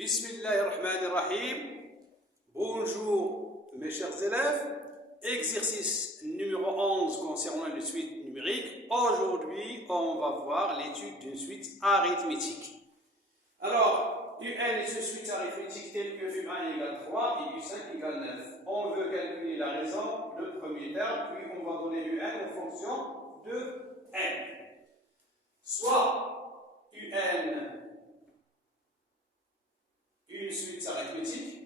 Bismillahirrahmanirrahim. Bonjour mes chers élèves. Exercice numéro 11 concernant une suite numérique. Aujourd'hui, on va voir l'étude d'une suite arithmétique. Alors, UN est une suite arithmétique telle que U1 égale 3 et U5 égale 9. On veut calculer la raison, le premier terme, puis on va donner UN en fonction de N. Soit UN une suite arithmétique,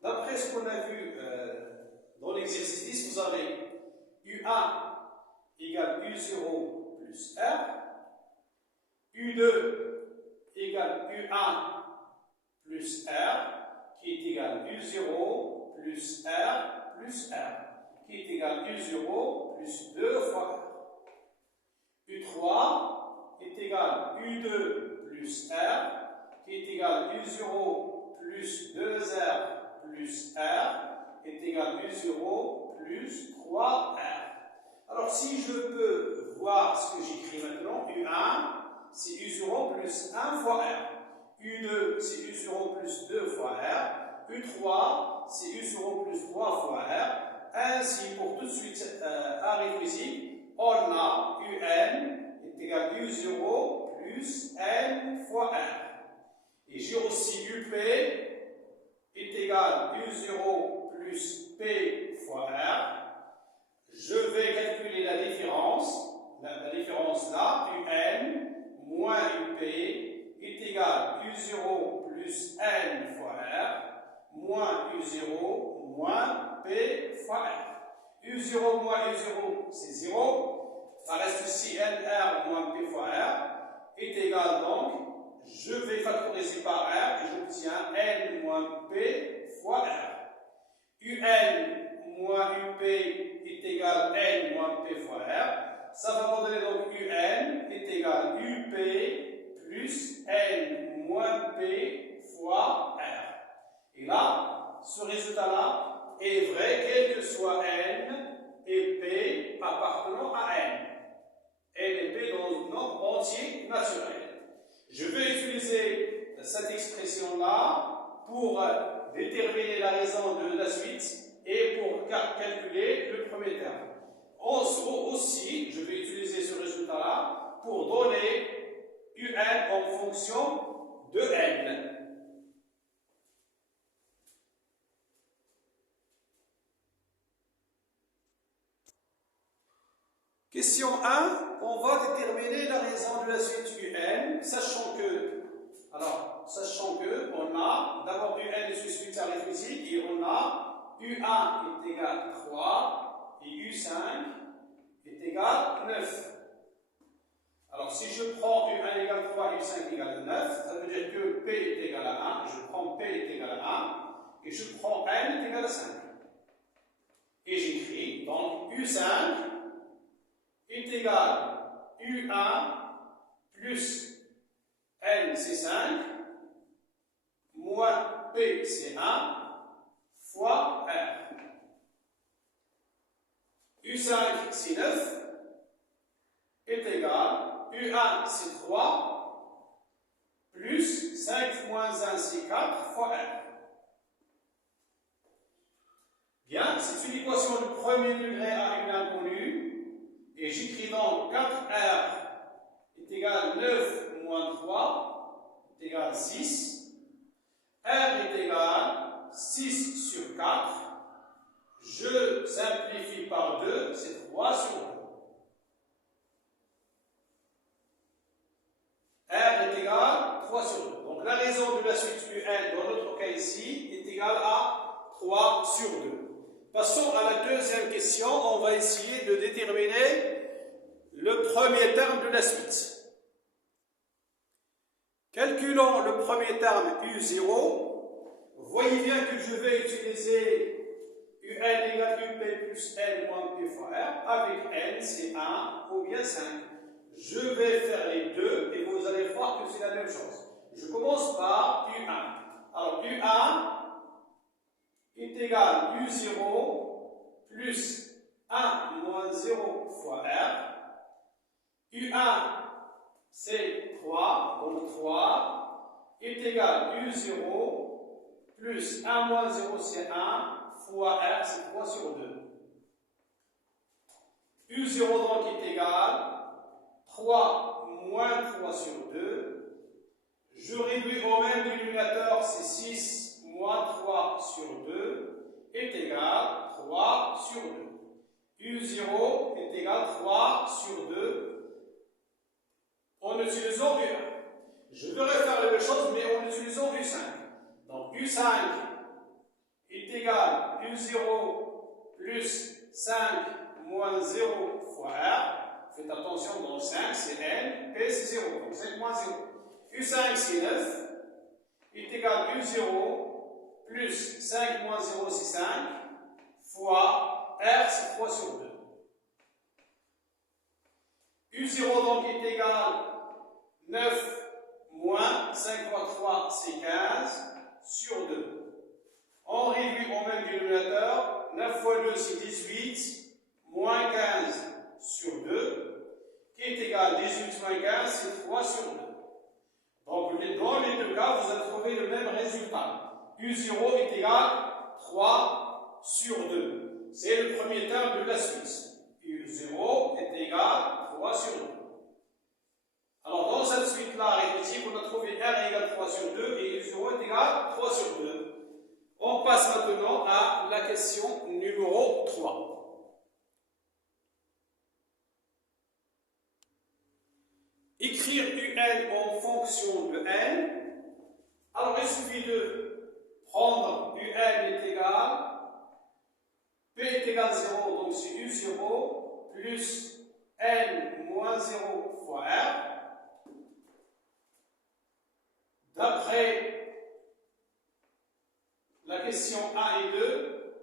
d'après ce qu'on a vu dans l'exercice 10, vous avez U1 égale U0 plus R, U2 égale U1 plus R, qui est égal U0 plus R plus R, qui est égal U0 plus 2 fois R. U3 est égal U2 plus R, qui est égal U0 plus 2R plus R, est égal U0 plus 3R. Alors, si je peux voir ce que j'écris maintenant, U1, c'est U0 plus 1 fois R. U2, c'est U0 plus 2 fois R. U3, c'est U0 plus 3 fois R. Ainsi, pour toute suite arithmétique, on a UN est égal U0 plus N fois R. Et j'ai aussi UP est égal U0 plus P fois R. Je vais calculer la différence. La différence là, UN moins UP est égal U0 plus N fois R moins U0 moins P fois R. U0 moins U0, c'est 0. Ça reste aussi NR moins P fois R est égal donc, je vais factoriser par R et j'obtiens N moins P fois R. UN moins UP est égal N moins P fois R. Ça va me donner donc UN est égal UP plus N moins P fois R. Et là, ce résultat-là est vrai quel que soit N et P appartenant à N. N et P dans le nombre entier naturel. Je vais utiliser cette expression-là pour déterminer la raison de la suite et pour calculer le premier terme. Aussi, je vais utiliser ce résultat-là pour donner UN en fonction de N. Question 1, on va déterminer la raison de la suite UN, sachant que on a d'abord UN est une suite arithmétique et on a U1 est égal 3 et U5 est égal 9. Alors si je prends U1 égale 3 et U5 égale 9, ça veut dire que P est égal à 1, je prends P est égal à 1 et je prends N est égal à 5. Et j'écris donc U5 est égal U1 plus N c'est 5 moins P c'est 1 fois R. U5 c'est 9 est égal U1 c'est 3 plus 5 moins 1 c'est 4 fois R. Bien, c'est une équation de premier degré à une inconnue. Et j'écris donc 4R est égal 9 moins 3 est égal 6. R est égal 6 sur 4. Je simplifie par 2, c'est 3 sur 2. R est égal 3 sur 2. Donc la raison de la suite UN dans notre cas ici est égale à 3 sur 2. Passons à la deuxième question. On va essayer de déterminer le premier terme de la suite. Calculons le premier terme U0. Voyez bien que je vais utiliser UN égale UP plus N moins P fois R. Avec N, c'est 1 ou bien 5. Je vais faire les deux et vous allez voir que c'est la même chose. Je commence par U1. Alors U1 est égal à U0 plus 1 moins 0 fois R. U1, c'est 3, donc 3 est égal à U0 plus 1 moins 0, c'est 1, fois R, c'est 3 sur 2. U0 donc est égal à 3 moins 3 sur 2. Je réduis au même dénominateur, c'est 6 moins 3 sur 2 est égal à 3 sur 2. U0 est égal à 3 sur 2 en utilisant U1. Je vais refaire la même chose, mais en utilisant U5. Donc U5 est égal à U0 plus 5 moins 0 fois R. Faites attention, dans 5 c'est N, P c'est 0, donc 5 moins 0. U5 c'est 9, est égal à U0 plus 5 moins 0 c'est 5, fois R c'est 3 sur 2. U0 donc est égal à 9 moins 5 fois 3 c'est 15 sur 2. On réduit au même dénominateur, 9 fois 2 c'est 18, moins 15 sur 2, qui est égal à 18 moins 15, c'est 3 sur 2. Donc, dans les deux cas, vous allez trouver le même résultat. U0 est égal à 3 sur 2. C'est le premier terme de la suite. U0 est égal à 3 sur 2. Alors, dans cette suite-là répétitive, on a trouvé R égale 3 sur 2 et U0 est égal à 3 sur 2. On passe maintenant à la question numéro 3. Écrire UN en fonction de N. Alors, il suffit de prendre UN est égal, P est égal à 0, donc c'est U0, plus N moins 0 fois R. D'après la question 1 et 2,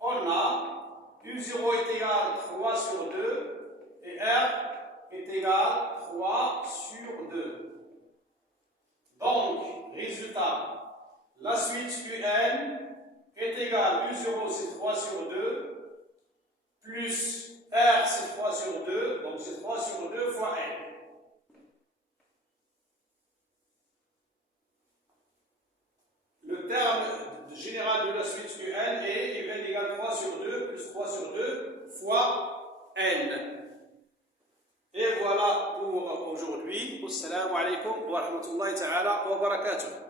on a U0 est égal à 3 sur 2 et R est égal à 3 sur 2. Donc, résultat, la suite UN est égale à U0 c'est 3 sur 2, plus R c'est 3 sur 2, donc c'est 3 sur 2 fois N. Le terme général de la suite UN est UN égale 3 sur 2 plus 3 sur 2 fois N. Et voilà pour aujourd'hui. Assalamu alaikum wa rahmatullahi ta'ala wa barakatuh.